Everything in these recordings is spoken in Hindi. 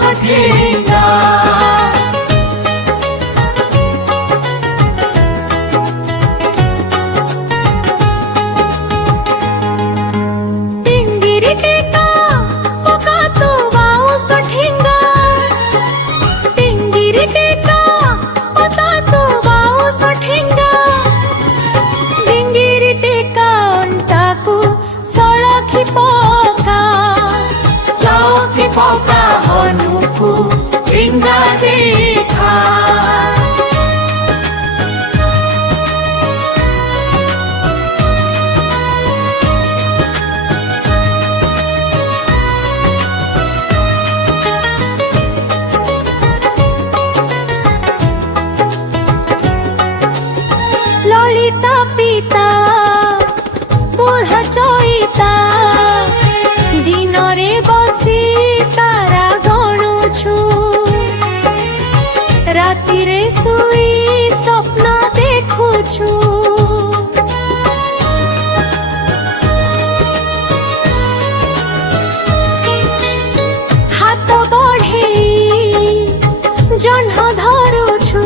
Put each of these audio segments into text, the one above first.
ठेंगा। टिंगिरी टेका पका तो बाउंस ठेंगा, टिंगिरी टेका पका तो बाउंस ठेंगा, टिंगिरी टेका अंटाकू सड़खी पका, चौकी पका हनुकू ठेंगा देखा। ललिता पिता पुरहा चईता, दिन रे बसी तारा गणुछु, राति रे सुई स्वप्न देखुछु। हाथ बढ़ेई जह्न धरुछु,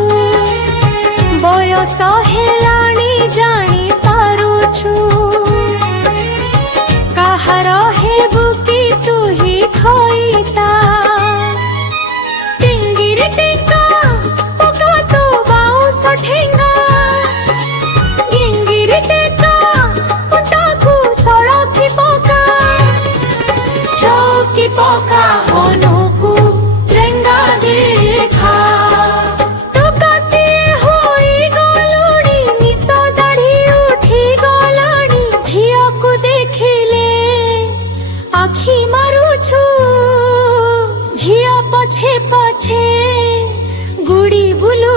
बयस हेलाणी जानी पारुछु, काहार हेबु कि तू ही खोईता। टिंगिरी टेका पका तो बाउंस ठेंगा, गिंगिरी टेका उटाकू सड़खी पका, चौकी पका हनुकू ठेंगा देखा। आखि मारुछु झिया पछे पछे गुड़ी बुलु